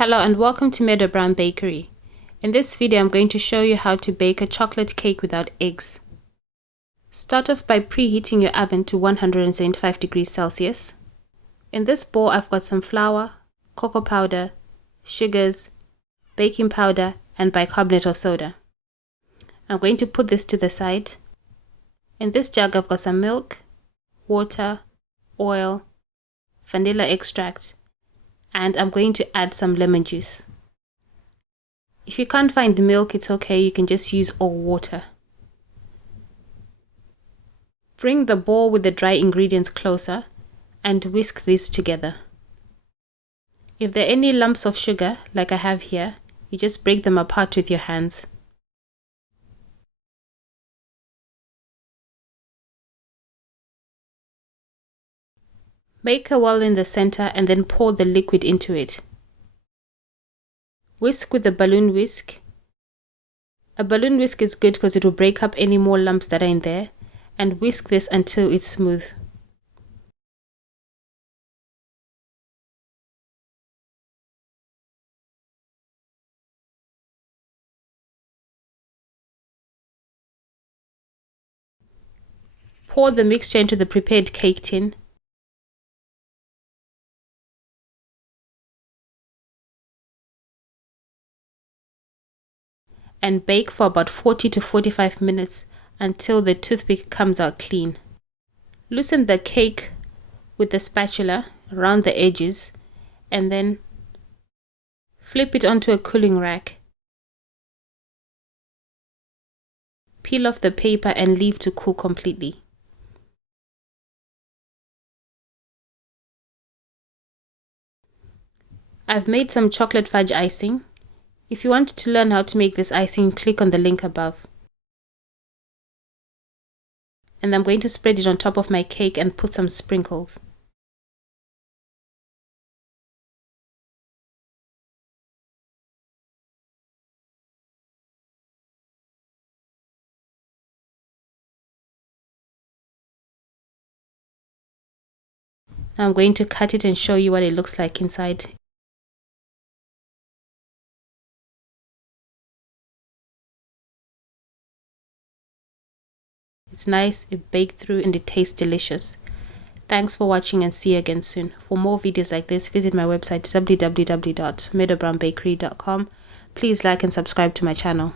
Hello and welcome to Meadow Bakery. In this video I'm going to show you how to bake a chocolate cake without eggs. Start off by preheating your oven to 175 degrees Celsius. In this bowl I've got some flour, cocoa powder, sugars, baking powder and bicarbonate of soda. I'm going to put this to the side. In this jug I've got some milk, water, oil, vanilla extract, and I'm going to add some lemon juice. If you can't find milk, it's okay, you can just use all water. Bring the bowl with the dry ingredients closer and whisk these together. If there are any lumps of sugar, like I have here, you just break them apart with your hands. Make a well in the center and then pour the liquid into it. Whisk with a balloon whisk. A balloon whisk is good because it will break up any more lumps that are in there, and whisk this until it's smooth. Pour the mixture into the prepared cake tin. And bake for about 40 to 45 minutes until the toothpick comes out clean. Loosen the cake with the spatula around the edges and then flip it onto a cooling rack. Peel off the paper and leave to cool completely. I've made some chocolate fudge icing. If you want to learn how to make this icing, click on the link above. And I'm going to spread it on top of my cake and put some sprinkles. Now I'm going to cut it and show you what it looks like inside. It's nice, it baked through and it tastes delicious. Thanks for watching and see you again soon. For more videos like this, visit my website www.meadowbakery.com. Please like and subscribe to my channel.